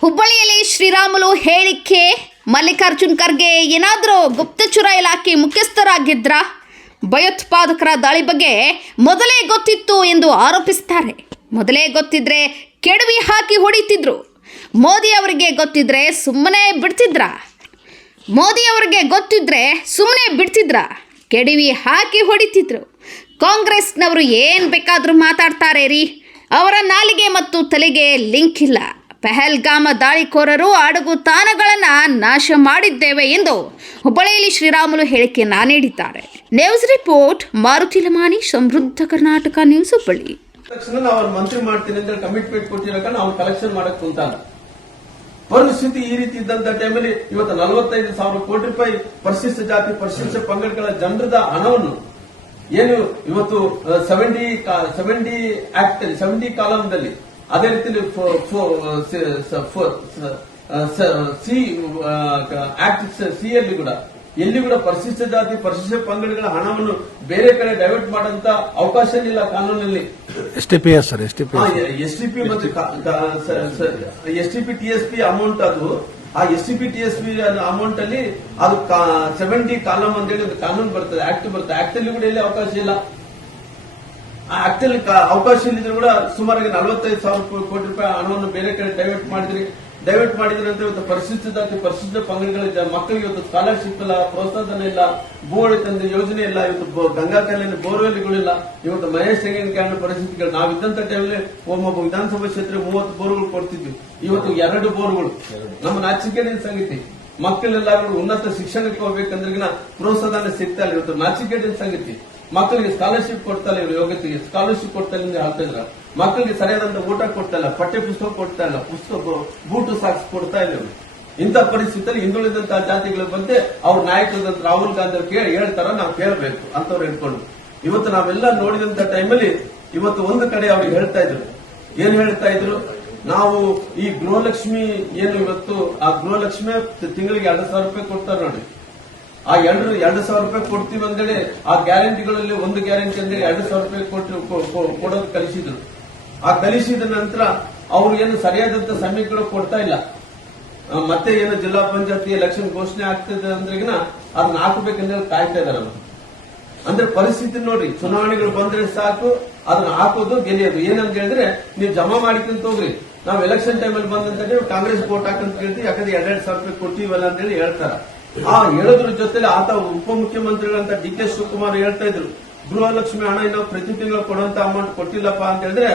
ಹುಬ್ಬಳ್ಳಿಯಲ್ಲಿ ಶ್ರೀರಾಮುಲು ಹೇಳಿಕೆ, ಮಲ್ಲಿಕಾರ್ಜುನ್ ಖರ್ಗೆ ಏನಾದರೂ ಗುಪ್ತಚರ ಇಲಾಖೆ ಮುಖ್ಯಸ್ಥರಾಗಿದ್ರ? ಭಯೋತ್ಪಾದಕರ ದಾಳಿ ಬಗ್ಗೆ ಮೊದಲೇ ಗೊತ್ತಿತ್ತು ಎಂದು ಆರೋಪಿಸ್ತಾರೆ. ಮೊದಲೇ ಗೊತ್ತಿದ್ರೆ ಕೆಡವಿ ಹಾಕಿ ಹೊಡಿತಿದ್ರು. ಮೋದಿ ಅವರಿಗೆ ಗೊತ್ತಿದ್ರೆ ಸುಮ್ಮನೆ ಬಿಡ್ತಿದ್ರ. ಮೋದಿ ಅವರಿಗೆ ಗೊತ್ತಿದ್ರೆ ಸುಮ್ಮನೆ ಬಿಡ್ತಿದ್ರ. ಕೆಡವಿ ಹಾಕಿ ಹೊಡಿತಿದ್ರು. ಕಾಂಗ್ರೆಸ್ನವರು ಏನು ಬೇಕಾದರೂ ಮಾತಾಡ್ತಾರೆ ರೀ ಅವರ ನಾಲಿಗೆ ಮತ್ತು ತಲೆಗೆ ಲಿಂಕ್ ಇಲ್ಲ. ಪಹಲ್ಗಾಮ ದಾಳಿಕೋರರು ಅಡಗು ತಾಣಗಳನ್ನು ನಾಶ ಮಾಡಿದ್ದೇವೆ ಎಂದು ಹುಬ್ಬಳ್ಳಿಯಲ್ಲಿ ಶ್ರೀರಾಮುಲು ಹೇಳಿಕೆಯನ್ನ ನೀಡಿದ್ದಾರೆ. ನ್ಯೂಸ್ ರಿಪೋರ್ಟ್, ಮಾರುತಿ ಲಮಾನಿ ಸಮೃದ್ಧ ಕರ್ನಾಟಕ ನ್ಯೂಸ್ ಹುಬ್ಬಳ್ಳಿ. ಅವ್ರ ಮಂತ್ರಿ ಮಾಡ್ತೀನಿ ಅಂತ ಕಮಿಟ್ಮೆಂಟ್ ಕೊಟ್ಟಿರೋ ಕಾರಣ ಅವ್ನು ಕಲೆಕ್ಷನ್ ಮಾಡಕ್ ಕುಂತಾನ ಪರಿಸ್ಥಿತಿ ಈ ರೀತಿ ಇದ್ದಂತ ಟೈಮಲ್ಲಿ ಇವತ್ತು ನಲವತ್ತೈದು ಸಾವಿರ ಕೋಟಿ ರೂಪಾಯಿ ಪರಿಶಿಷ್ಟ ಜಾತಿ, ಪರಿಶಿಷ್ಟ ಪಂಗಡಗಳ ಜನರದ ಹಣವನ್ನು ಏನು ಇವತ್ತು ಸೆವೆಂಟಿ ಸೆವೆಂಟಿ ಆಕ್ಟ್ ಸೆವೆಂಟಿ ಕಾಲಂದಲ್ಲಿ ಅದೇ ರೀತಿ ಸಿ ಆಕ್ಟ್ ಸಿ ಅಲ್ಲಿ ಕೂಡ. ಎಲ್ಲಿ ಕೂಡ ಪರಿಶಿಷ್ಟ ಜಾತಿ ಪರಿಶಿಷ್ಟ ಪಂಗಡಗಳ ಹಣವನ್ನು ಬೇರೆ ಕಡೆ ಡೈವರ್ಟ್ ಮಾಡಂತ ಅವಕಾಶ ಇಲ್ಲ ಕಾನೂನಲ್ಲಿ. S T P S sir S T P S S T P ಮತ್ತು S T P T S P amount ಅದು. ಆ S T P T S P amount ಅಲ್ಲಿ ಅದು ಸೆವೆಂಟಿ ಕಾಲಮ್ ಅಂತ ಹೇಳಿ ಕಾನೂನು ಬರ್ತದೆ ಆಕ್ಟ್ ಬರ್ತದೆ. ಆಕ್ಟ್ ಅಲ್ಲಿ ಕೂಡ ಎಲ್ಲಿ ಅವಕಾಶ ಇಲ್ಲ. ಆ ಆಕ್ಟ್ ಅಲ್ಲಿ ಕಾ- ಅವಕಾಶ ಇಲ್ಲಿದ್ರು ಕೂಡ ಸುಮಾರಾಗಿ ನಲವತ್ತೈದು ಸಾವಿರ ಕೋಟಿ ರೂಪಾಯಿ ಹಣವನ್ನು ಬೇರೆ ಕಡೆ ಡೈವರ್ಟ್ ಮಾಡಿದ್ರಿ. ಡೈವರ್ಟ್ ಮಾಡಿದ್ರೆ ಅಂತ ಇವತ್ತು ಪರಿಶಿಷ್ಟ ಜಾತಿ ಪರಿಶಿಷ್ಟ ಪಂಗಡಗಳ ಮಕ್ಕಳಿಗೆ ಇವತ್ತು ಸ್ಕಾಲರ್ಶಿಪ್ ಇಲ್ಲ ಪ್ರೋತ್ಸಾಹನ ಇಲ್ಲ ಭೂ ತಂದ ಯೋಜನೆ ಇಲ್ಲ, ಇವತ್ತು ಗಂಗಾ ಕಲ್ಯಾಣ ಬೋರ್ವೆಲ್ಗಳಿಲ್ಲ ಇವತ್ತು ಮಹೇಶ್ ಕಾರಣ ಪರಿಸ್ಥಿತಿಗಳು. ನಾವು ಇದ್ದಂತ ಟೈಮಲ್ಲಿ ಒಮ್ಮೊಬ್ಬ ವಿಧಾನಸಭಾ ಕ್ಷೇತ್ರ ಮೂವತ್ತು ಬೋರ್ಗಳು ಕೊಡ್ತಿದ್ವಿ. ಇವತ್ತು ಎರಡು ಬೋರ್ಗಳು. ನಮ್ಮ ನಾಚಿಕೆಡಿನ ಸಂಗತಿ. ಮಕ್ಕಳೆಲ್ಲರೂ ಉನ್ನತ ಶಿಕ್ಷಣಕ್ಕೆ ಹೋಗ್ಬೇಕಂದ್ರೆ ಪ್ರೋತ್ಸಾಹನ ಸಿಗ್ತಾ ಇಲ್ಲ. ಇವತ್ತು ನಾಚಿಕೆಡಿನ ಸಂಗತಿ. ಮಕ್ಕಳಿಗೆ ಸ್ಕಾಲರ್ಶಿಪ್ ಕೊಡ್ತಲ್ಲ ಇವ್ರ ಯೋಗ್ಯತೆಗೆ. ಸ್ಕಾಲರ್ಶಿಪ್ ಕೊಡ್ತಾ ಇಲ್ಲ ಅಂತ ಹೇಳ್ತಾ ಇದ್ರ ಮಕ್ಕಳಿಗೆ ಸರಿಯಾದಂತ ಊಟ ಕೊಡ್ತಾ ಇಲ್ಲ, ಪಠ್ಯ ಪುಸ್ತಕ ಕೊಡ್ತಾ ಇಲ್ಲ, ಪುಸ್ತಕ ಬೂಟು ಸಾಕ್ಸ್ ಕೊಡ್ತಾ ಇಲ್ಲ ಇವರು. ಇಂಥ ಪರಿಸ್ಥಿತಿಯಲ್ಲಿ ಹಿಂದುಳಿದಂತಹ ಜಾತಿಗಳ ಬಗ್ಗೆ ಅವ್ರ ನಾಯಕರಾದಂತ ರಾಹುಲ್ ಗಾಂಧಿ ಅವ್ರು ಕೇಳಿ ಹೇಳ್ತಾರ ನಾವು ಕೇಳಬೇಕು ಅಂತವ್ರು ಹೇಳ್ಕೊಂಡು. ಇವತ್ತು ನಾವೆಲ್ಲ ನೋಡಿದಂತ ಟೈಮಲ್ಲಿ ಇವತ್ತು ಒಂದು ಕಡೆ ಅವ್ರಿಗೆ ಹೇಳ್ತಾ ಇದ್ರು. ಏನ್ ಹೇಳ್ತಾ ಇದ್ರು? ನಾವು ಈ ಗೃಹಲಕ್ಷ್ಮಿ ಏನು ಇವತ್ತು, ಆ ಗೃಹಲಕ್ಷ್ಮಿ ತಿಂಗಳಿಗೆ ಎರಡು ಸಾವಿರ ರೂಪಾಯಿ ಕೊಡ್ತಾರೆ ನೋಡಿ. ಆ ಎರಡು ಎರಡು ಸಾವಿರ ರೂಪಾಯಿ ಕೊಡ್ತೀವಿ ಅಂದೇಳಿ ಆ ಗ್ಯಾರಂಟಿಗಳಲ್ಲಿ ಒಂದು ಗ್ಯಾರಂಟಿ ಅಂದ್ರೆ ಎರಡು ಸಾವಿರ ರೂಪಾಯಿ ಕೊಟ್ಟು ಕೊಡೋದು ಕಲಿಸಿದ್ರು. ಆ ಕಲಿಸಿದ ನಂತರ ಅವರು ಏನು ಸರಿಯಾದಂತ ಸಮಯಗಳು ಕೊಡ್ತಾ ಇಲ್ಲ. ಮತ್ತೆ ಏನು ಜಿಲ್ಲಾ ಪಂಚಾಯತಿ ಎಲೆಕ್ಷನ್ ಘೋಷಣೆ ಆಗ್ತದೆ ಅಂದ್ರೆಗಿನ ಅದನ್ನ ಹಾಕಬೇಕಂದ್ರೆ ಕಾಯ್ತಾ ಇದಾರೆ ಅಂದ್ರೆ ಪರಿಸ್ಥಿತಿ ನೋಡ್ರಿ ಚುನಾವಣೆಗಳು ಬಂದ್ರೆ ಸಾಕು ಅದನ್ನ ಹಾಕೋದು ಗೆಲ್ಲಿಯೋದು ಏನಂತ ಹೇಳಿದ್ರೆ ನೀವು ಜಮಾ ಮಾಡಿಕೊಂತ ಹೋಗ್ರಿ. ನಾವು ಎಲೆಕ್ಷನ್ ಟೈಮಲ್ಲಿ ಬಂದಂತ ಕಾಂಗ್ರೆಸ್ ವೋಟ್ ಹಾಕಂತ ಕೇಳ್ತೀವಿ, ಯಾಕಂದ್ರೆ ಎರಡೆರಡು ಸಾವಿರ ರೂಪಾಯಿ ಕೊಡ್ತೀವಲ್ಲ ಅಂತ ಹೇಳಿ ಹೇಳ್ತಾರ. ಆ ಹೇಳೋದ್ರ ಜೊತೆಲಿ ಆತ ಉಪಮುಖ್ಯಮಂತ್ರಿಗಳಂತ ಡಿ ಕೆ ಶಿವಕುಮಾರ್ ಹೇಳ್ತಾ ಇದ್ರು, ಗೃಹಲಕ್ಷ್ಮಿ ಹಣ ನಾವು ಪ್ರತಿ ತಿಂಗಳು ಕೊಡುವಂತ ಅಮೌಂಟ್ ಕೊಟ್ಟಿಲ್ಲಪ್ಪ ಅಂತ ಹೇಳಿದ್ರೆ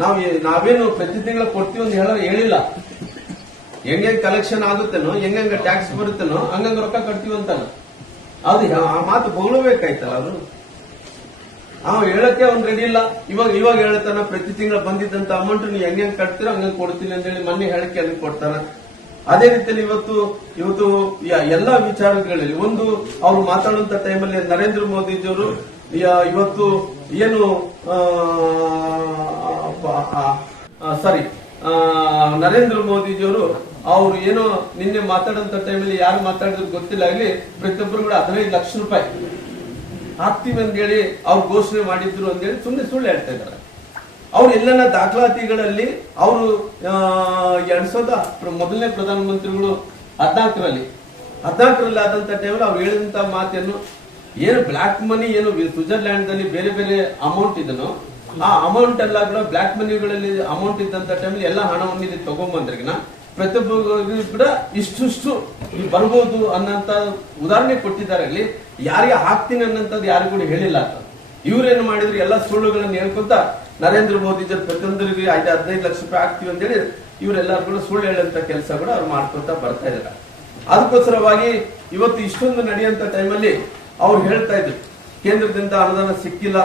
ನಾವು ನಾವೇನು ಪ್ರತಿ ತಿಂಗಳು ಕೊಡ್ತೀವಿ ಅಂತ ಹೇಳೋ ಹೇಳಿಲ್ಲ. ಹೆಂಗೆ ಕಲೆಕ್ಷನ್ ಆಗುತ್ತೇನೋ ಹೆಂಗ ಟ್ಯಾಕ್ಸ್ ಬರುತ್ತೇನೋ, ಹಂಗಂಗ ರೊಕ್ಕ ಕಟ್ತೀವಿ ಅಂತಲ್ಲ. ಅದು ಆ ಮಾತು ಬೊಗಳಬೇಕಾಯ್ತಲ್ಲ ಅವರು ನಾವು ಹೇಳಕ್ಕೆ ಅವ್ನು ರೆಡಿ ಇಲ್ಲ. ಇವಾಗ ಇವಾಗ ಹೇಳ್ತಾನ ಪ್ರತಿ ತಿಂಗಳು ಬಂದಿದ್ದಂತ ಅಮೌಂಟ್ ನೀವು ಹೆಂಗ್ ಹೆಂಗ್ ಕಟ್ತೀರೋ ಹಂಗ ಕೊಡ್ತೀನಿ ಅಂತ ಹೇಳಿ ಮೊನ್ನೆ ಹೇಳಕ್ಕೆ ಅದಕ್ಕೆ ಕೊಡ್ತಾನ ಅದೇ ರೀತಿಯಲ್ಲಿ ಇವತ್ತು ಇವತ್ತು ಎಲ್ಲಾ ವಿಚಾರಗಳಲ್ಲಿ ಒಂದು, ಅವರು ಮಾತಾಡುವಂತ ಟೈಮಲ್ಲಿ ನರೇಂದ್ರ ಮೋದಿಜಿಯವರು ಇವತ್ತು ಏನು ಸಾರಿ ನರೇಂದ್ರ ಮೋದಿಜಿಯವರು ಅವರು ಏನೋ ನಿನ್ನೆ ಮಾತಾಡುವಂತ ಟೈಮಲ್ಲಿ ಯಾರು ಮಾತಾಡಿದ್ರು ಗೊತ್ತಿಲ್ಲ. ಆಗ್ಲಿ ಪ್ರತಿಯೊಬ್ಬರು ಕೂಡ ಹದಿನೈದು ಲಕ್ಷ ರೂಪಾಯಿ ಹಾಕ್ತೀವಿ ಅಂತ ಹೇಳಿ ಅವ್ರು ಘೋಷಣೆ ಮಾಡಿದ್ರು ಅಂತ ಹೇಳಿ ಸುಮ್ಮನೆ ಸುಳ್ಳು ಹೇಳ್ತಾ ಇದ್ದಾರೆ. ಅವ್ರು ಎಲ್ಲನ ದಾಖಲಾತಿಗಳಲ್ಲಿ ಅವರು ಎರಡ್ ಸಾವಿರದ ಮೊದಲನೇ ಪ್ರಧಾನಮಂತ್ರಿಗಳು ಹದಿನಾಲ್ಕರಲ್ಲಿ. ಹದಿನಾಲ್ಕರಲ್ಲಿ ಆದಂತ ಟೈಮಲ್ಲಿ ಅವ್ರು ಹೇಳಿದಂತ ಮಾತೇನು, ಏನು ಬ್ಲಾಕ್ ಮನಿ ಏನು ಸ್ವಿಟ್ಜರ್ಲ್ಯಾಂಡ್ ದಲ್ಲಿ ಬೇರೆ ಬೇರೆ ಅಮೌಂಟ್ ಇದನ್ನು, ಆ ಅಮೌಂಟ್ ಎಲ್ಲ ಕೂಡ ಬ್ಲಾಕ್ ಮನಿಗಳಲ್ಲಿ ಅಮೌಂಟ್ ಇದ್ದಂತ ಟೈಮಲ್ಲಿ ಎಲ್ಲ ಹಣವನ್ನು ಇಲ್ಲಿ ತಗೊಂಬಂದ್ರಿಗಿನ ಪ್ರತಿಯೊಬ್ಬರಿಗೂ ಕೂಡ ಇಷ್ಟಿಷ್ಟು ಬರ್ಬೋದು ಅನ್ನಂತ ಉದಾಹರಣೆ ಕೊಟ್ಟಿದ್ದಾರೆ. ಅಲ್ಲಿ ಯಾರಿಗೆ ಹಾಕ್ತೀನಿ ಅನ್ನಂತದ್ದು ಯಾರಿಗೂ ಹೇಳಿಲ್ಲ ಇವ್ರೇನು ಮಾಡಿದ್ರು, ಎಲ್ಲ ಸುಳ್ಳುಗಳನ್ನು ಹೇಳ್ಕೊಂತ ನರೇಂದ್ರ ಮೋದಿ ಜೊತೆ ಪ್ರತಿಯೊಂದರಿಗೆ ಐದು ಹದಿನೈದು ಲಕ್ಷ ರೂಪಾಯಿ ಹಾಕ್ತೀವಿ ಅಂತೇಳಿ ಇವರೆಲ್ಲರೂ ಕೂಡ ಸುಳ್ಳು ಹೇಳಂತ ಕೆಲಸ ಕೂಡ ಅವ್ರು ಮಾಡ್ಕೊತಾ ಬರ್ತಾ ಇದ್ದಾರೆ. ಅದಕ್ಕೋಸ್ಕರವಾಗಿ ಇವತ್ತು ಇಷ್ಟೊಂದು ನಡೆಯುವಂತ ಟೈಮಲ್ಲಿ ಅವ್ರು ಹೇಳ್ತಾ ಇದ್ರು, ಕೇಂದ್ರದಿಂದ ಅನುದಾನ ಸಿಕ್ಕಿಲ್ಲ,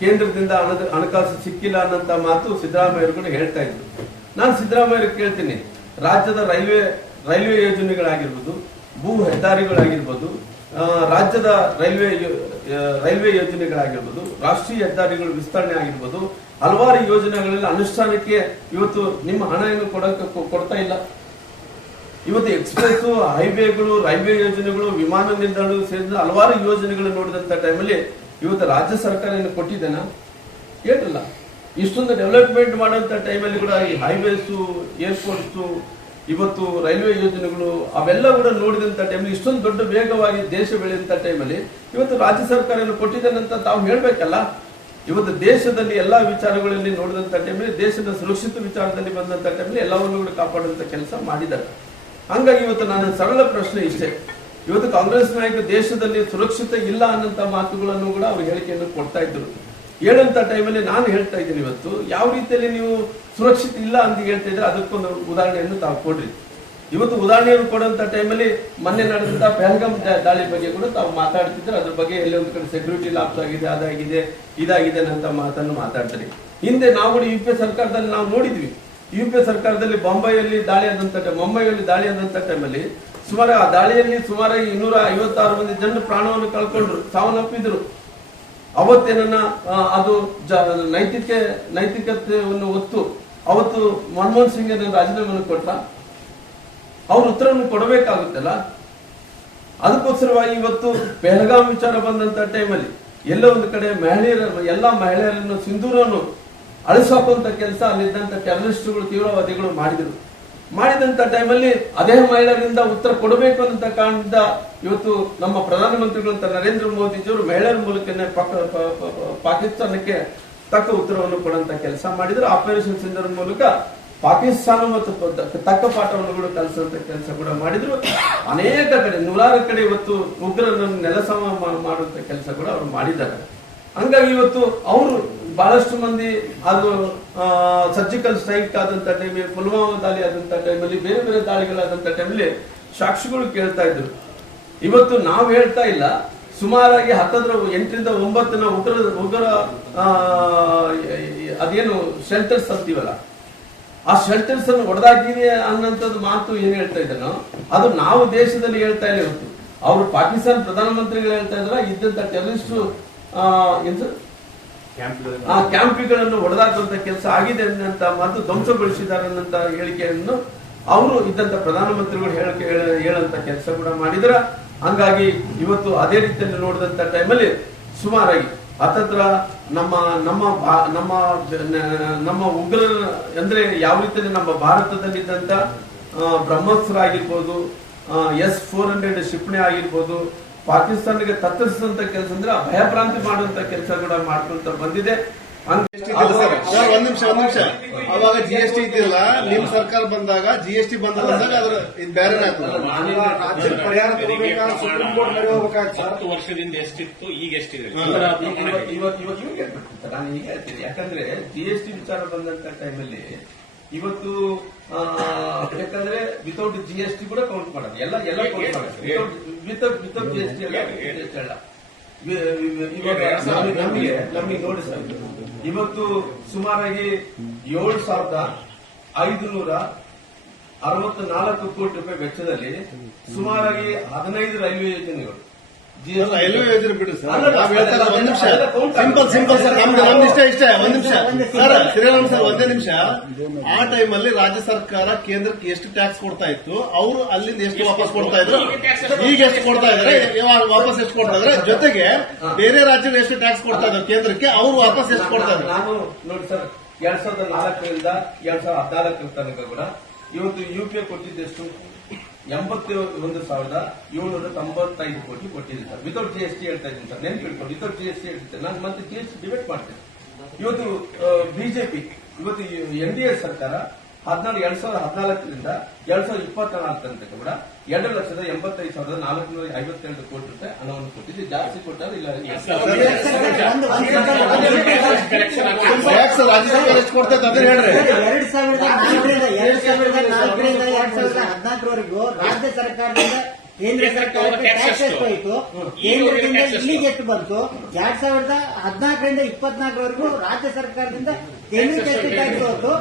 ಕೇಂದ್ರದಿಂದ ಹಣದ ಹಣಕಾಸು ಸಿಕ್ಕಿಲ್ಲ ಅನ್ನೋಂತ ಮಾತು ಸಿದ್ದರಾಮಯ್ಯರು ಕೂಡ ಹೇಳ್ತಾ ಇದ್ರು. ನಾನು ಸಿದ್ದರಾಮಯ್ಯ ಕೇಳ್ತೀನಿ, ರಾಜ್ಯದ ರೈಲ್ವೆ ರೈಲ್ವೆ ಯೋಜನೆಗಳಾಗಿರ್ಬೋದು, ಭೂ ಹೆದ್ದಾರಿಗಳಾಗಿರ್ಬೋದು ರಾಜ್ಯದ ರೈಲ್ವೆ ರೈಲ್ವೆ ಯೋಜನೆಗಳಾಗಿರ್ಬೋದು, ರಾಷ್ಟ್ರೀಯ ಹೆದ್ದಾರಿಗಳು ವಿಸ್ತರಣೆ ಆಗಿರ್ಬೋದು, ಹಲವಾರು ಯೋಜನೆಗಳಲ್ಲಿ ಅನುಷ್ಠಾನಕ್ಕೆ ಇವತ್ತು ನಿಮ್ಮ ಹಣ ಏನು ಕೊಡಕ್ಕೆ ಕೊಡ್ತಾ ಇಲ್ಲ. ಇವತ್ತು ಎಕ್ಸ್ಪ್ರೆಸ್ ಹೈವೇಗಳು, ರೈಲ್ವೆ ಯೋಜನೆಗಳು, ವಿಮಾನ ನಿಲ್ದಾಣಗಳು ಸೇರಿದ ಹಲವಾರು ಯೋಜನೆಗಳನ್ನು ನೋಡಿದಂತ ಟೈಮಲ್ಲಿ ಇವತ್ತು ರಾಜ್ಯ ಸರ್ಕಾರ ಏನು ಕೊಟ್ಟಿದ್ದೇನಾ ಏನಿಲ್ಲ ಇಷ್ಟೊಂದು ಡೆವಲಪ್ಮೆಂಟ್ ಮಾಡುವಂತ ಟೈಮಲ್ಲಿ ಕೂಡ ಈ ಹೈವೇಸು ಏರ್ಪೋರ್ಟ್ಸು ಇವತ್ತು ರೈಲ್ವೆ ಯೋಜನೆಗಳು ಅವೆಲ್ಲ ಕೂಡ ನೋಡಿದಂತ ಟೈಮಲ್ಲಿ ಇಷ್ಟೊಂದು ದೊಡ್ಡ ವೇಗವಾಗಿ ದೇಶ ಬೆಳೆಯುವಂತ ಟೈಮಲ್ಲಿ ಇವತ್ತು ರಾಜ್ಯ ಸರ್ಕಾರ ಏನು ಕೊಟ್ಟಿದ್ದಾನಂತ ತಾವು ಹೇಳ್ಬೇಕಲ್ಲ? ಇವತ್ತು ದೇಶದಲ್ಲಿ ಎಲ್ಲಾ ವಿಚಾರಗಳಲ್ಲಿ ನೋಡಿದಂತ ಟೈಮಲ್ಲಿ ದೇಶದ ಸುರಕ್ಷಿತ ವಿಚಾರದಲ್ಲಿ ಬಂದಂತ ಟೈಮಲ್ಲಿ ಎಲ್ಲವನ್ನು ಕೂಡ ಕಾಪಾಡುವಂತ ಕೆಲಸ ಮಾಡಿದ್ದಾರೆ. ಹಂಗಾಗಿ ಇವತ್ತು ನನ್ನ ಸರಳ ಪ್ರಶ್ನೆ ಇಷ್ಟೇ. ಇವತ್ತು ಕಾಂಗ್ರೆಸ್ ನಾಯಕ ದೇಶದಲ್ಲಿ ಸುರಕ್ಷಿತ ಇಲ್ಲ ಅನ್ನಂತ ಮಾತುಗಳನ್ನು ಕೂಡ ಅವರು ಹೇಳಿಕೆಯನ್ನು ಕೊಡ್ತಾ ಇದ್ರು. ಹೇಳಂತ ಟೈಮಲ್ಲಿ ನಾನು ಹೇಳ್ತಾ ಇದ್ದೀನಿ ಇವತ್ತು, ಯಾವ ರೀತಿಯಲ್ಲಿ ನೀವು ಸುರಕ್ಷಿತ ಇಲ್ಲ ಅಂತ ಹೇಳ್ತಾ ಇದ್ರೆ ಅದಕ್ಕೊಂದು ಉದಾಹರಣೆಯನ್ನು ತಾವು ಕೊಡ್ರಿ. ಇವತ್ತು ಉದಾಹರಣೆಯನ್ನು ಕೊಡುವಂತ ಟೈಮಲ್ಲಿ ಮೊನ್ನೆ ನಡೆದಂತ ಪಹಲ್ಗಾಮ್ ದಾಳಿ ಬಗ್ಗೆ ಕೂಡ ತಾವು ಮಾತಾಡ್ತಿದ್ರೆ ಅದ್ರ ಬಗ್ಗೆ ಎಲ್ಲಿ ಒಂದು ಕಡೆ ಸೆಕ್ಯೂರಿಟಿ ಲಾಪ್ಸ್ ಆಗಿದೆ, ಅದಾಗಿದೆ, ಇದಾಗಿದೆ ಅಂತ ಮಾತನ್ನು ಮಾತಾಡ್ತಾರೆ. ಹಿಂದೆ ನಾವು ಕೂಡ ಯು ಪಿ ಸರ್ಕಾರದಲ್ಲಿ ನಾವು ನೋಡಿದ್ವಿ. ಯು ಪಿ ಸರ್ಕಾರದಲ್ಲಿ ಬೊಂಬೈಯಲ್ಲಿ ದಾಳಿ ಆದಂತ ಟೈಮ್ ಮುಂಬೈಯಲ್ಲಿ ದಾಳಿ ಆದಂತ ಟೈಮಲ್ಲಿ ಸುಮಾರು ಆ ದಾಳಿಯಲ್ಲಿ ಸುಮಾರು ಇನ್ನೂರ ಐವತ್ತಾರು ಮಂದಿ ಜನರು ಪ್ರಾಣವನ್ನು ಕಳ್ಕೊಂಡ್ರು, ಸಾವನ್ನಪ್ಪಿದ್ರು. ಅವತ್ತೇನನ್ನ ಅದು ನೈತಿಕ, ನೈತಿಕತೆಯನ್ನು ಒತ್ತು, ಅವತ್ತು ಮನಮೋಹನ್ ಸಿಂಗ್ ರಾಜೀನಾಮೆಯನ್ನು ಕೊಟ್ಟ ಅವ್ರ ಉತ್ತರವನ್ನು ಕೊಡಬೇಕಾಗುತ್ತಲ್ಲ? ಅದಕ್ಕೋಸ್ಕರವಾಗಿ ಇವತ್ತು ಪೆಹಲ್ಗಾಮ್ ವಿಚಾರ ಬಂದಂತ ಟೈಮಲ್ಲಿ ಎಲ್ಲ ಒಂದು ಕಡೆ ಮಹಿಳೆಯರ, ಎಲ್ಲ ಮಹಿಳೆಯರನ್ನು ಸಿಂಧೂರನ್ನು ಅಳಿಸಾಕುವಂತ ಕೆಲಸ ಅಲ್ಲಿದ್ದಂತ ಟೆರರಿಸ್ಟ್ಗಳು ತೀವ್ರವಾದಿಗಳು ಮಾಡಿದರು. ಮಾಡಿದಂತ ಟೈಮಲ್ಲಿ ಅದೇ ಮಹಿಳೆಯರಿಂದ ಉತ್ತರ ಕೊಡಬೇಕು ಅಂತ ಕಾರಣದಿಂದ ಇವತ್ತು ನಮ್ಮ ಪ್ರಧಾನಮಂತ್ರಿಗಳಂತ ನರೇಂದ್ರ ಮೋದಿಜಿಯವರು ಮಹಿಳೆಯರ ಮೂಲಕನೇ ಪಾಕಿಸ್ತಾನಕ್ಕೆ ತಕ್ಕ ಉತ್ತರವನ್ನು ಕೊಡುವಂತ ಕೆಲಸ ಮಾಡಿದ್ರು. ಆಪರೇಷನ್ ಸಿಂಧರ್ ಮೂಲಕ ಪಾಕಿಸ್ತಾನ ಮತ್ತು ತಕ್ಕ ಪಾಠವನ್ನು ಕೂಡ ಕಲಿಸುವಂತ ಕೆಲಸ ಕೂಡ ಮಾಡಿದ್ರು. ಅನೇಕ ಕಡೆ, ನೂರಾರು ಕಡೆ ಇವತ್ತು ಉಗ್ರರನ್ನು ನೆಲಸಮ ಮಾಡುವಂತ ಕೆಲಸ ಕೂಡ ಅವರು ಮಾಡಿದ್ದಾರೆ. ಹಂಗಾಗಿ ಇವತ್ತು ಅವರು ಬಹಳಷ್ಟು ಮಂದಿ ಅದು ಸರ್ಜಿಕಲ್ ಸ್ಟ್ರೈಕ್ ಆದಂತ ಟೈಮ್ ಪುಲ್ವಾಮಾ ದಾಳಿ ಆದಂತ ಟೈಮಲ್ಲಿ ಬೇರೆ ಬೇರೆ ದಾಳಿಗಳಾದಂತ ಟೈಮಲ್ಲಿ ಸಾಕ್ಷಿಗಳು ಕೇಳ್ತಾ ಇದ್ರು. ಇವತ್ತು ನಾವು ಹೇಳ್ತಾ ಇಲ್ಲ. ಸುಮಾರಾಗಿ ಹತ್ತದ್ರ, ಎಂಟರಿಂದ ಒಂಬತ್ತನ ಉಗ್ರ ಉಗ್ರ ಅದೇನು ಶೆಲ್ಟರ್ಸ್ ಅಂತೀವಲ್ಲ? ಆ ಶೆಲ್ಟರ್ಸ್ ಅನ್ನು ಹೊಡೆದಾಕಿದೆ ಅನ್ನೋಂಥದ್ದು ಮಾತು ಏನ್ ಹೇಳ್ತಾ ಇದ್ದಾನೋ, ಅದು ನಾವು ದೇಶದಲ್ಲಿ ಹೇಳ್ತಾ ಇಲ್ಲ ಇವತ್ತು. ಅವರು ಪಾಕಿಸ್ತಾನ ಪ್ರಧಾನಮಂತ್ರಿಗಳು ಹೇಳ್ತಾ ಇದ್ರ ಇದ್ದಂತ ಟೆರರಿಸ್ಟ್ ಎಂತ? ಆ ಕ್ಯಾಂಪ್ಗಳನ್ನು ಹೊಡೆದಾಕುವಂತ ಕೆಲಸ ಆಗಿದೆ ಅನ್ನಂತ ಮತ್ತು ಧ್ವಂಸಗೊಳಿಸಿದ್ದಾರೆ ಅನ್ನಂತ ಹೇಳಿಕೆಯನ್ನು ಅವರು ಇದ್ದಂತ ಪ್ರಧಾನಮಂತ್ರಿಗಳು ಹೇಳಿಕೆ ಹೇಳ- ಹೇಳಂತ ಕೆಲಸ ಕೂಡ ಮಾಡಿದ್ರ ಹಂಗಾಗಿ ಇವತ್ತು ಅದೇ ರೀತಿಯಲ್ಲಿ ನೋಡಿದಂತ ಟೈಮಲ್ಲಿ ಸುಮಾರಾಗಿ ಹತ್ತತ್ರ ನಮ್ಮ ನಮ್ಮ ನಮ್ಮ ನಮ್ಮ ಉಗ್ರ ಅಂದ್ರೆ ಯಾವ ರೀತಿಯಲ್ಲಿ ನಮ್ಮ ಭಾರತದಲ್ಲಿದ್ದಂತ ಬ್ರಹ್ಮಸ್ತ್ರ ಆಗಿರ್ಬೋದು ಎಸ್ ಫೋರ್ ಹಂಡ್ರೆಡ್ ಕ್ಷಿಪಣಿ ಆಗಿರ್ಬೋದು ಪಾಕಿಸ್ತಾನಕ್ಕೆ ತತ್ತರಿಸಿದಂತ ಕೆಲಸ ಅಂದ್ರೆ ಭಯಭ್ರಾಂತಿ ಮಾಡುವಂತ ಕೆಲಸ ಕೂಡ ಮಾಡ್ಕೊಂತ ಬಂದಿದೆ. ಒಂದ್ ನಿಮಿಷ ಒಂದ್ ನಿಮಿಷ. ಅವಾಗ ಜಿ ಎಸ್ ಟಿ ಇದ್ದಿಲ್ಲ. ನಿಮ್ ಸರ್ಕಾರ ಬಂದಾಗ ಜಿ ಎಸ್ ಟಿ ಬಂದಾಗ ಅದ್ರ ಇದು ಬೇರೆ ಹತ್ತು ವರ್ಷದಿಂದ ಎಷ್ಟಿತ್ತು ಈಗ ಎಷ್ಟಿದೆ? ನಾನು ಈಗ ಹೇಳ್ತೀನಿ. ಯಾಕಂದ್ರೆ ಜಿ ಎಸ್ ಟಿ ವಿಚಾರ ಬಂದಂತ ಟೈಮಲ್ಲಿ ಇವತ್ತು ಯಾಕಂದ್ರೆ ವಿತೌಟ್ ಜಿ ಎಸ್ ಟಿ ಕೂಡ ಕೌಂಟ್ ಮಾಡೋದು ಎಲ್ಲ ಎಲ್ಲ ಕೌಂಟ್ ಮಾಡೋದು without without G S T ನಮಗೆ ನೋಡಿ ಸರ್ ಇವತ್ತು ಸುಮಾರಾಗಿ ಏಳು ಸಾವಿರದ ಐದುನೂರ ಅರವತ್ತು ನಾಲ್ಕು ಕೋಟಿ ರೂಪಾಯಿ ವೆಚ್ಚದಲ್ಲಿ ಸುಮಾರಾಗಿ ಹದಿನೈದು ರೈಲ್ವೆ ಯೋಜನೆಗಳು. ಬಿಡು ಸರ್. ಅಲ್ಲ, ನಾವ್ ಹೇಳ್ತಾ ಒಂದ್ ನಿಮಿಷ. ಸಿಂಪಲ್ ಸಿಂಪಲ್ ಸರ್ ನಮ್ದು ನಮ್ದು ಇಷ್ಟ ಇಷ್ಟ ಒಂದ್ ನಿಮಿಷ. ಸರ್ ಶ್ರೀರಾಮ್ ಸರ್ ಒಂದೇ ನಿಮಿಷ. ಆ ಟೈಮಲ್ಲಿ ರಾಜ್ಯ ಸರ್ಕಾರ ಕೇಂದ್ರಕ್ಕೆ ಎಷ್ಟು ಟ್ಯಾಕ್ಸ್ ಕೊಡ್ತಾ ಇತ್ತು ಅವರು ಅಲ್ಲಿಂದ ಎಷ್ಟು ವಾಪಸ್ ಕೊಡ್ತಾ ಇದ್ರು? ಈಗ ಎಷ್ಟು ಕೊಡ್ತಾ ಇದಾರೆ ಇವಾಗ ವಾಪಸ್ ಎಷ್ಟು ಕೊಡ್ತಾ ಇದ್ರೆ ಜೊತೆಗೆ ಬೇರೆ ರಾಜ್ಯಗಳು ಎಷ್ಟು ಟ್ಯಾಕ್ಸ್ ಕೊಡ್ತಾ ಇದ್ರು ಕೇಂದ್ರಕ್ಕೆ ಅವ್ರು ವಾಪಸ್ ಎಷ್ಟು ಕೊಡ್ತಾ ಇದ್ರು ನಾನು ನೋಡಿ ಸರ್ ಎರಡ್ ಸಾವಿರದ ನಾಲ್ಕರಿಂದ ಎರಡ್ ಸಾವಿರದ ಹದಿನಾಲ್ಕರ ತನಕ ಕೂಡ ಇವತ್ತು ಯು ಪಿ ಕೊಟ್ಟಿದ್ದೆಷ್ಟು? ಎಂಬತ್ತು ಒಂದು ಸಾವಿರದ ಏಳ್ನೂರ ತೊಂಬತ್ತೈದು ಕೋಟಿ ಕೊಟ್ಟಿದೆ sir. Without G S T ಹೇಳ್ತಾ ಇದ್ದೀನಿ ಸರ್. ನೆನ್ಪು ಇಟ್ಕೊಂಡು ವಿತೌಟ್ ಜಿ ಎಸ್ ಟಿ ಹೇಳ್ತೇನೆ ನಾನು ಮತ್ತೆ ಜಿ ಎಸ್ ಟಿ ಡಿಬೇಟ್ ಮಾಡ್ತೇನೆ. ಇವತ್ತು ಬಿಜೆಪಿ ಇವತ್ತು ಎನ್ ಡಿ ಎ ಸರ್ಕಾರ ಹದಿನಾರು ಎರಡ್ ಸಾವಿರದ ಹದಿನಾಲ್ಕರಿಂದ ಎರಡ್ ಸಾವಿರದ ಇಪ್ಪತ್ನಾಲ್ಕು ತನಕ ಕೂಡ ಎರಡು ಲಕ್ಷದ ಎಂಬತ್ತೈದು ಸಾವಿರದ ನಾಲ್ಕುನೂರ ಐವತ್ತೆರಡು ಕೋಟಿ ರೂಪಾಯಿ ಹಣವನ್ನು ಕೊಟ್ಟಿದ್ದು. ಜಾಸ್ತಿ ಕೊಟ್ಟಾಗ ಇಲ್ಲ ಸಾವಿರದ ನಾಲ್ಕರಿಂದ ಎರಡ್ ಸಾವಿರದ ನಾಲ್ಕರಿಂದ ಎರಡ್ ಸಾವಿರದ ಹದಿನಾಲ್ಕರವರೆಗೂ ರಾಜ್ಯ ಸರ್ಕಾರದಿಂದ ಕೇಂದ್ರ ಟ್ಯಾಕ್ಸ್ ಎಷ್ಟು ಹೋಯಿತು ಕೇಂದ್ರದಿಂದ ಇಲ್ಲಿಗೆ ಎಷ್ಟು ಬಂತು ಎರಡ್ ಸಾವಿರದ ಹದಿನಾಲ್ಕರಿಂದ ಇಪ್ಪತ್ನಾಲ್ಕರವರೆಗೂ ರಾಜ್ಯ ಸರ್ಕಾರದಿಂದ ಕೇಂದ್ರಕ್ಕೆ ಎಷ್ಟು ಟ್ಯಾಕ್ಸ್ ಹೋಯ್ತು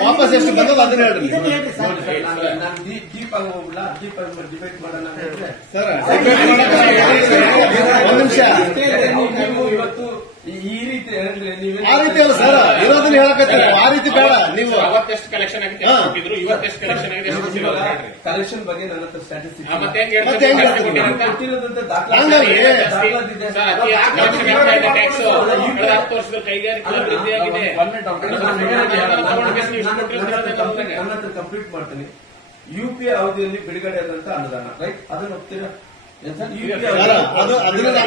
ವಾಪಸ್ ಎಷ್ಟು ಬಂದದ್ದು ಅದನ್ನ ಹೇಳ್ರಿ. ಇದನ್ನ ಹೇಳ್ರಿ ಸರ್ ಡಿಬೇಟ್ ಮಾಡೋಣ ಒಂದ್ ನಿಮಿಷ ಇವತ್ತು ಈ- ರೀತಿ ಹೇಳಿದ್ರೆ ನೀವೇ ಆ ರೀತಿ ಅಲ್ಲ ಸರ್ ಇರೋದನ್ನ ಹೇಳಕತ್ತೀರಿ ಆ ರೀತಿ ಬೇಡ ನೀವು ಅವತ್ತೆಷ್ಟು ಕಲೆಕ್ಷನ್ ಆಗಿದೆ ಹಾ. ಕೊಟ್ಟಿದ್ರು ಇವತ್ತೆಷ್ಟು ಕಲೆಕ್ಷನ್ ಆಗಿದೆ ಎಷ್ಟು ಕೊಟ್ಟಿದ್ರು ಅಂತ ಹೇಳ್ರಿ. ಕಲೆಕ್ಷನ್ ಬಗ್ಗೆ ನನ್ನ ಹತ್ರ ಸ್ಟ್ಯಾಟಿಸ್ಟಿಕ್ಸ್ ಆ, ಮತ್ತೆ ಹೆಂಗ್ ಮತ್ತೆ ಹೆಂಗ್ ಹೇಳ್ತಾರೆ? ಹೇಳ್ತೀರಿ? ಕೊಟ್ಟಿರಂತ? ಕೊಟ್ಟಿರೋದಂತ ಹಂಗಲ್ರಿ. ದಾಖಲಾತಿದೆ ಸರ್, ಅತಿ ಹೆಚ್ಚು collection ಆಗ್ತಾ ಇದೆ tax. ಕಳೆದ ಹತ್ತು ವರ್ಷದಲ್ಲಿ ಕೈಗಾರಿಕೆ ಅಭಿವೃದ್ಧಿ ಆಗಿದೆ ಕಂಪ್ಲೀಟ್ ಮಾಡ್ತೀನಿ ಯು ಪಿ ಅವಧಿಯಲ್ಲಿ ಬಿಡುಗಡೆ ಆದಂತ ಅನುದಾನ ರೈಟ್ ಅದನ್ನ ಒಪ್ತೀರಾ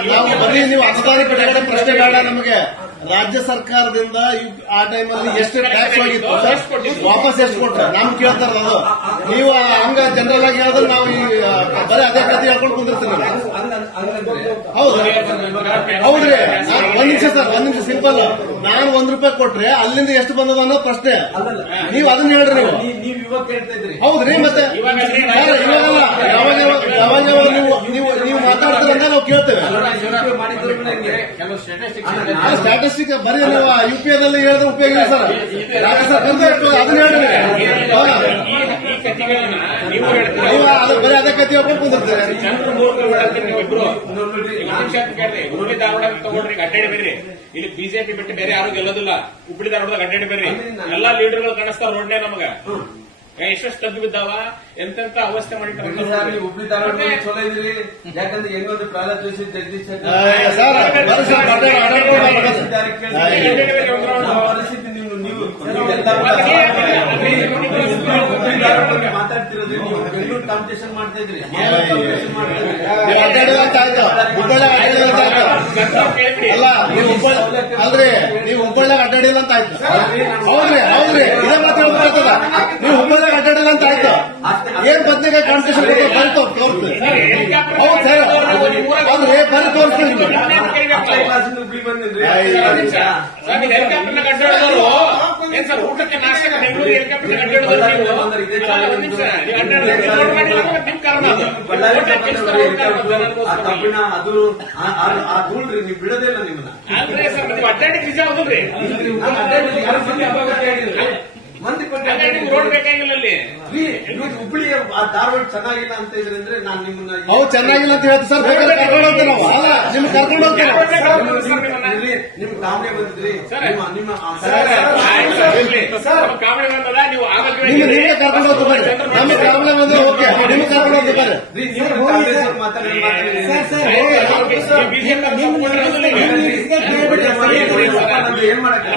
ನಾವು ಬರೀ ನೀವು ಅನುದಾನ ಬಿಡುಗಡೆ ಪ್ರಶ್ನೆ ಬೇಡ ನಮಗೆ ರಾಜ್ಯ ಸರ್ಕಾರದಿಂದ ಆ ಟೈಮಲ್ಲಿ ಎಷ್ಟು ಟ್ಯಾಕ್ಸ್ ಆಗಿತ್ತು? ವಾಪಸ್ ಎಷ್ಟು ಕೊಟ್ರೆ ನಮ್ ಕೇಳ್ತಾರ ಅದು ನೀವು ಹಂಗ ಜನರಲ್ ಆಗಿ ಹೇಳಿದ್ರೆ ನಾವು ಈ ಬರೀ ಅದೇ ಕಥೆ ಹೇಳ್ಕೊಂಡು ಕುಂದಿರ್ತೀನಿ ಹೌದು ಹೌದ್ರಿ ಒಂದ್ ನಿಮಿಷ ಸರ್ ಒಂದ್ ನಿಮಿಷ ಸಿಂಪಲ್ ನಾನು ಒಂದ್ ರೂಪಾಯಿ ಕೊಟ್ರೆ ಅಲ್ಲಿಂದ ಎಷ್ಟು ಬಂದದ ಅನ್ನೋ ಪ್ರಶ್ನೆ. ನೀವು ಅದನ್ನ ಹೇಳ್ರಿ ನೀವು ಹೌದ್ರಿ ಮತ್ತೆ ಯಾವಾಗ ಯಾವಾಗ ನೀವು ನೀವು ಕೇಳ್ತೇವೆ. ಸ್ಟ್ಯಾಟಿಸ್ಟಿಕ್ ಬರೀ ನೀವು ಯು ಪಿ ಹೇಳಿದ್ರೆ ಉಪಯೋಗ ಇಲ್ಲ ಸರ್. ಅದನ್ನ ಹೇಳಿ ನೀವು. ಅದು ಬರೀ ಅದೇ ಹೇಳ್ಕೊಂಡು ಕುಂದಿರ್ತೀರಿ? ತಗೊಂಡ್ರಿ ಅಡ್ಡಾಡಿ ಬರ್ರಿ. ಇಲ್ಲಿ ಬಿಜೆಪಿ ಬಿಟ್ಟು ಬೇರೆ ಯಾರು ಗೆಲ್ಲೋದಿಲ್ಲ. ಹುಬ್ಳಿ ಧಾರವಾಡದಾಗ ಅಡ್ಡಾಡಿ ಬರ್ರಿ. ಎಲ್ಲಾ ಲೀಡರ್ಗಳು ಕಾಣಿಸ್ತಾರ ರೋಡ್ನೇ ನಮಗ. ಎಷ್ಟೆಷ್ಟು ತಗ್ಗು ಬಿದ್ದಾವ ಎಂತೆಂತ ಅವಸ್ಥೆ ಮಾಡಿ ಹುಬ್ಳಿ ಧಾರವಾಡ ಚಲೋ ಇದ್ರಿ ಯಾಕಂದ್ರೆ ಹೆಂಗೊಂದು ಪ್ರಹ್ಲಾದ್ ಜೋಶಿ ಜಗದೀಶ್ ಪರಿಸ್ಥಿತಿ ನೀವು ನೀವು ಮಾತಾಡ್ತಿರೋದ್ರಿ ನೀವು ಬೆಂಗಳೂರು ಕಾಂಪಿಟೇಷನ್ ಮಾಡ್ತಾ ಇದ್ರಿ ನೀವು ಹುಬ್ಬಳ್ಳಿ ಅಲ್ರಿ ನೀವು ಹುಬ್ಬಳ್ಳಿಯಾಗ ಅಡ್ಡಾಡಿಲ್ಲ ಅಂತ ಆಯ್ತು ಹೌದ್ರಿ ಹೌದ್ರಿ ಇದೇ ಮಾತು ಹೇಳ್ಬೇಕಾಗ್ತದ ನೀವು ಹುಬ್ಬಳ್ಳಿಯಾಗ ಅಡ್ಡಾಡಿಲ್ಲ ಅಂತ ಆಯ್ತು ಏನ್ ಬದ್ನೆಕಾಯಿ ಕಾಂಪಿಟೇಷನ್ ಬಂತು ತೋರಿಸ್ತೀವಿ ಹೌದು ಸರ್ ಹೌದ್ರಿ ಬರ್ರಿ ತೋರಿಸ್ತೀವಿ. ಏನ್ ಸರ್ ಊಟಕ್ಕೆ ನಾಷ್ಟಕ್ಕೆ ಬೆಂಗಳೂರು ಹೆಲಿಕಾಪ್ಟರ್ ನಿಮ್ ಕಾರಣ ಅದು. ಧೂಳ್ರಿ ನೀವು ಬಿಡೋದಿಲ್ಲ ನಿಮ್ಮನ್ನ. ಆದ್ರೆ ಸರ್ ನೀವು ಅಡ್ಡಾಡಿ ನಿಜ ಹೌದಲ್ರಿ ರೋಡ್ ಬೇಕಾಗಿಲ್ಲ ಅಲ್ಲಿ ಹುಬ್ಳಿ ಧಾರವಾಡ ಚೆನ್ನಾಗಿಲ್ಲ ಅಂತ ಇದ್ರೆ ಅಂದ್ರೆ ನಾನು ನಿಮ್ಮನ್ನ ಹೌದು ಚೆನ್ನಾಗಿಲ್ಲ ಅಂತ ಹೇಳ್ತೀವಿ ಸರ್ ಬೇಕಾದ್ರೆ ಕರ್ಕೊಂಡು ಹೋಗ್ತೀವಿ ನಾವು ಅಲ್ಲ ನಿಮ್ಗೆ ಕರ್ಕೊಂಡು ಹೋಗ್ತೀವಿ ನಿಮ್ ಕಾಮನೆ ಬಂದಿದ್ರಿ ನಿಮ್ಮ ನಿಮ್ಮ ಕಾಮಿಡಿ ಬಂದದ, ನೀವು ಕರ್ಕೊಂಡು ಅಂದ್ರೆ ಓಕೆ ನಿಮ್ಗೆ ಕರ್ಕೊಂಡು ಹೋಗ್ತಾರೆ ಏನ್ ಮಾಡಕ್ಕೆ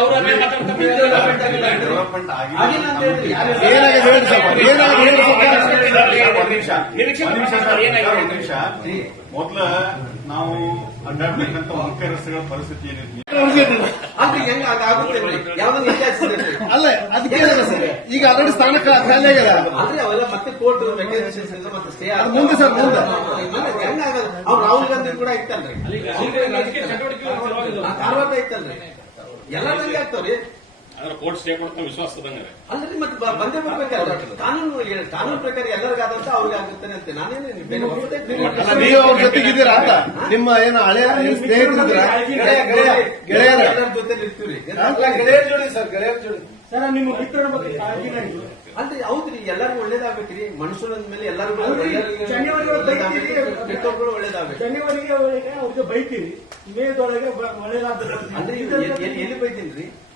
ಅವ್ರು ಆಗಿಲ್ಲ ಅಂತ ಹೇಳಿ. ಹೇಳಿ ನಿಮಿಷ ಏನಾಗಿದೆ? ರೀ, ಮೊದಲ ನಾವು ಅಡ್ಡಾಡ್ಬೇಕಂತ ಮುಖ್ಯ ರಸ್ತೆಗಳ ಪರಿಸ್ಥಿತಿ ಏನಿದೆ ಅಂದ್ರೆ ಹೆಂಗ ಆಗುತ್ತೆ ಯಾವ್ದನ್ನ ವಿಚಾರಿಸಿದ್ರಿ ಅಲ್ಲ ಅದಕ್ಕೆ ಈಗ ಆಲ್ರೆಡಿ ಸ್ಥಾನಕ್ಕೆ ಖಾಲಿ ಆಗ್ಯದ ಅಂದ್ರೆ ಅವೆಲ್ಲ ಮತ್ತೆ ಕೋರ್ಟ್ ಮೆಕ್ಯಾನಿಸಮ್ಸ್ ಇಂದ ಮತ್ತೆ ಸ್ಟೇ ಅದು ಮುಂದೆ ಸರ್, ಮುಂದೆ. ಹೆಂಗಾಗಲ್ಲ ಅವ್ರು ರಾಹುಲ್ ಗಾಂಧಿ ಕೂಡ ಇತ್ತಲ್ರಿ. ಧಾರವಾಡ ಇತ್ತಲ್ರಿ. ಎಲ್ಲ ನನಗೆ ಆಗ್ತಾವ್ರಿ. ಅದ್ರ ಕೋರ್ಟ್ ಸ್ಟೇ ಕೊಡ್ತಾ ವಿಶ್ವಾಸ. ಅಲ್ರಿ ಮತ್ತೆ ಬಂದೇ ಬರ್ಬೇಕಲ್ಲ ಕಾನೂನು ಕಾನೂನು ಪ್ರಕಾರ ಎಲ್ಲರಿಗಾದಂತ ಅವ್ರಿಗೆ ಆಗುತ್ತಾನೆ ಅಂತ. ನಾನೇನು ನೀವು ಅವ್ರ ಜೊತೆಗಿದ್ದೀರಾ ಅಂತ? ನಿಮ್ಮ ಏನು ಹಳೆಯ ಸ್ನೇಹಿತರಿದ್ದೀರಾ? ಗೆಳೆಯ, ಗೆಳೆಯ, ಗೆಳೆಯರ. ಜೊತೆ ಇರ್ತೀವ್ರಿ. ಗೆಳೆಯರ ಜೋಡಿ ಸರ್ ಗೆಳೆಯರ ಜೋಡಿ. ಸರ್ ನಿಮ್ಮ ಮಿತ್ರರ ಬಗ್ಗೆ ಕಾಳಜಿ. ಅಲ್ರಿ ಹೌದ್ರಿ ಎಲ್ಲರಿಗೂ ಒಳ್ಳೇದಾಗ್ಬೇಕ್ರಿ. ಮನುಷ್ಯರ ಮೇಲೆ ಎಲ್ಲರಿಗೂ. ಕೆಟ್ಟವ್ರುಗಳು ಒಳ್ಳೇದಾಗ್ಬೇಕು. ಜನವರಿಗೆ ಒಳಗೆ ಅವ್ರಿಗೆ ಬೈತೀರಿ. ಮೇದೊಳಗೆ ಒಳ್ಳೇದಾಗ್ತದೆ ಅಂದ್ರೆ ಎಲ್ಲಿ- ಎಲ್ಲಿ ಎಲ್ಲಿ ಬೈತೀನ್ರಿ? ನೀವು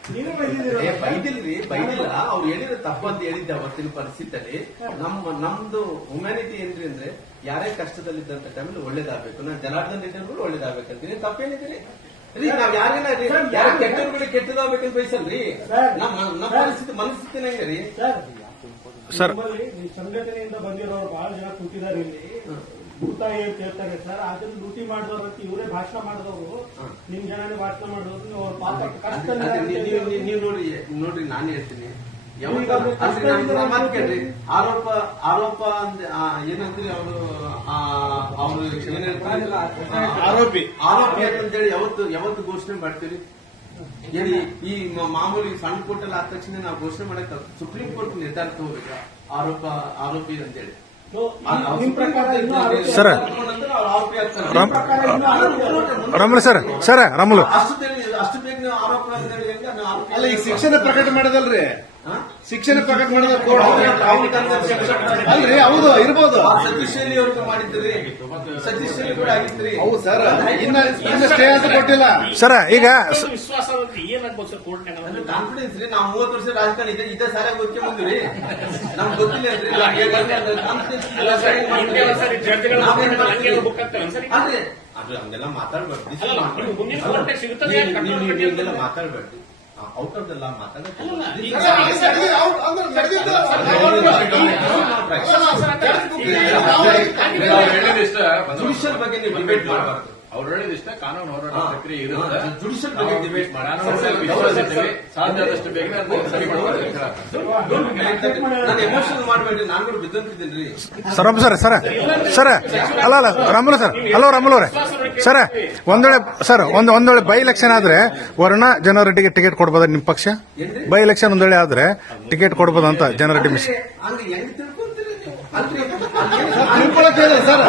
ಏ, ಬೈದಿಲ್ರಿ ಬೈದಿಲ್ಲ. ಅವ್ರು ಹೇಳಿದ್ರೆ ತಪ್ಪಂತ ಅಂತ ಹೇಳಿದ್ದೆ ಅವತ್ತಿನ ಪರಿಸ್ಥಿತಿಯಲ್ಲಿ ನಮ್ಮ ನಮ್ದು ಹ್ಯುಮ್ಯಾನಿಟಿ ಏನ್ರಿ ಅಂದ್ರೆ ಯಾರೇ ಕಷ್ಟದಲ್ಲಿದ್ದಂತ ಟೈಮಲ್ಲಿ ಒಳ್ಳೇದಾಗಬೇಕು. ನಾನು ಜನಾರ್ದನ್ ರೆಡ್ಡಿ ಒಳ್ಳೇದಾಗಬೇಕಂತೀನಿ. ತಪ್ಪೇನಿದ್ದೀರಿ? ರೀ ನಾವ್ ಯಾರಿನ ರೀ ಯಾರ ಕೆಟ್ಟವ್ರುಗಳು ಕೆಟ್ಟದಾಗ್ಬೇಕಂತ ಬಯಸಲ್ರಿ? ನಮ್ಮ ನಮ್ಮ ಪರಿಸ್ಥಿತಿ ರೀ. ಸರ್. ಸರ್. ಈ ಸಂಘಟನೆಯಿಂದ ಬಂದಿರೋರು ಬಹಳ ಜನ ಕೂತಿದ್ದಾರೆ ಇಲ್ಲಿ. ಭೂತಾಯಿ ಅಂತ ಹೇಳ್ತಾರೆ ಸರ್. ಅದನ್ನ ಲೂಟಿ ಮಾಡಿದವ್ರ ಇವರೇ ಭಾಷಣ ಮಾಡಿದವರು. ನಿಮ್ ಜನನೇ ಭಾಷಣ ಮಾಡಿದವರು. ನೀವು ಅವ್ರ ಪಾತ್ರ ಕಷ್ಟ ನೀವು ನೋಡಿ ನೋಡ್ರಿ ನಾನು ಹೇಳ್ತೀನಿ. ಕೇಳ್ರಿ. ಆರೋಪ ಆರೋಪ ಅಂದ್ರೆ ಏನಂದ್ರೆ ಅವರು? ಅವರು? ಆರೋಪಿ. ಆರೋಪಿ ಅಂತೇಳಿ ಯಾವತ್ತು ಯಾವತ್ತು ಘೋಷಣೆ ಮಾಡ್ತೀರಿ? ಹೇಳಿ ಈ ಮಾಮೂಲಿ ಸಣ್ಣ ಕೋರ್ಟಲ್ಲಿ ಆದ ತಕ್ಷಣ ನಾವು ಘೋಷಣೆ ಮಾಡಕ್ ಸುಪ್ರೀಂ ಕೋರ್ಟ್ ನಿರ್ಧಾರ ತಗೋಬೇಕ? ಆರೋಪ ಆರೋಪಿ ಅಂತೇಳಿ. Sir. Ramulu sir sir Ramulu. ಅಷ್ಟು ಬೇಗ ಅಷ್ಟು ಬೇಗ ನೀವು ಆರೋಪ ಅಂತೇಳಿ ಹೆಂಗ ಅಲ್ಲ ಈಗ ಶಿಕ್ಷಣ ಪ್ರಕಟ ಮಾಡಿದಲ್ರಿ? ಶಿಕ್ಷಣ ಪ್ರಕಟ ಮಾಡಿದ ಅಲ್ರಿ ಹೌದು ಇರ್ಬೋದು. ಹೌದು ಸರ್ ಇನ್ನ ಇನ್ನ ಸ್ಟೇ ಅಂತ ಕೊಟ್ಟಿಲ್ಲ. ಸರ ಈಗ ಏನು ವಿಶ್ವಾಸ ಅಂದ್ರೆ ಏನಾಗ್ಬೋದು ಸರ್ ಕೋರ್ಟ್ನಾಗ ಕಾನ್ಫಿಡೆನ್ಸ್ ರೀ ನಾವು ಮೂವತ್ತು ವರ್ಷ ರಾಜಕಾರಣ ಇದೆ ಇದೇ ಸಾರಿ ಗೊತ್ತೇ ಬಂದ್ರಿ ನಮ್ಗೆ ಗೊತ್ತಿಲ್ಲ ಅಲ್ರಿ. ಅದು ಹಂಗೆಲ್ಲ ಮಾತಾಡ್ಬೇಡ್ರಿ. ಅಲ್ಲ ಔಟ್ ಆಫ್ ದ ಲಾ ಮಾತಾಡೋದು ಬಗ್ಗೆ ನೀವು ಡಿಬೇಟ್ ಮಾಡಬಾರ್ದು ಅವ್ರು ಹೇಳಿದಿಷ್ಟ ಕಾನೂನು ಹೋರಾಟ. ಪ್ರಕ್ರಿಯೆ ಇರುತ್ತೆ? ಹಾ, ಜುಡಿಷಿಯಲ್ ಬಗ್ಗೆ ಡಿಬೇಟ್ ಕಾನೂನು ವಿಶ್ವಾಸ ಇದ್ದೀವಿ. ಸಾಧ್ಯ ಆದಷ್ಟು ಬೇಗ ಅದನ್ನ ಸರಿ ಮಾಡ್ಬೇಕು ನಾನು ಎಮೋಷನಲ್ ಮಾಡಬೇಡ್ರಿ ನಾನು ಕೂಡ ಬಿದ್ದಂತಿದ್ದೀನಿ ಸರ್ ಸರ್ ಸರ ಸರ ಅಲ್ಲ ಅಲ್ಲ ರಾಮುಲು ಸರ್ ಹಲೋ ರಾಮುಲು ಅವರೇ ಸರ ಒಂದೊಳ್ಳೆ ಸರ್ ಒಂದು ಒಂದೊಳ್ಳೆ ಬೈ ಎಲೆಕ್ಷನ್ ಆದ್ರೆ ವರ್ಣ ಜನರೆಡ್ಡಿಗೆ ಟಿಕೆಟ್ ಕೊಡ್ಬೋದ ನಿಮ್ಮ ಪಕ್ಷ? ಬೈ ಎಲೆಕ್ಷನ್ ಒಂದೊಳ್ಳೆ ಆದ್ರೆ ಟಿಕೆಟ್ ಕೊಡ್ಬೋದಂತ ಅಂತ ಜನರೆಡ್ಡಿ ಮಿಸ್ ಸರ್.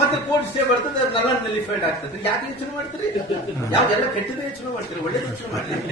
ಮತ್ತೆ ಕೋರ್ಟ್ ಸ್ಟೇ ಬರ್ತದೆ ನಲ್ಲಿ ನಲಿಫೈಡ್ ಆಗ್ತದೆ. ಯಾಕೆ ಯೋಚನೆ ಮಾಡ್ತೀರಿ? ಯಾವ್ದೆಲ್ಲ ಕೆಟ್ಟದೇ ಯೋಚನೆ ಮಾಡ್ತೀರಿ? ಒಳ್ಳೆ ಯೋಚನೆ ಮಾಡ್ತೀರಿ?